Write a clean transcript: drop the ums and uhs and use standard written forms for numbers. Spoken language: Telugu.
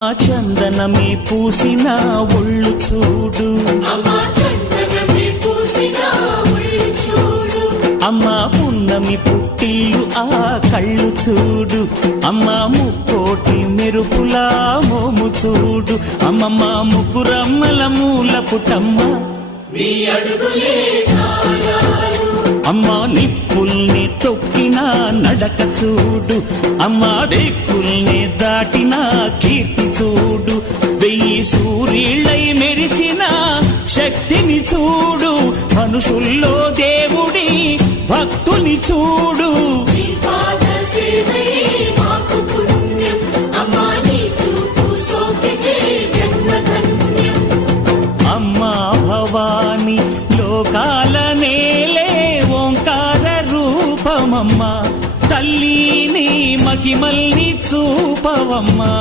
ఆ చందనమే పూసిన ఒళ్ళు చూడు, అమ్మా పున్నమి పుట్టిల్లు ఆ కళ్ళు చూడు, అమ్మా ముక్కోటి మెరుపులా మోము చూడు, అమ్మమ్మ ముగ్గురమ్మల మూల పుటమ్మ అమ్మా నిప్పుల్ని తొక్కిన నడక చూడు, అమ్మా దిక్కుల్ని దాటిన కీర్తి చూడు, వెయ్యి సూర్యుళ్ళై మెరిసిన శక్తిని చూడు, మనుషుల్లో దేవుడి భక్తుని చూడు. అమ్మా భవాని లోకాల నేలే ఓంకార రూపమమ్మా, తల్లిని మహిమల్ని చూపవమ్మా.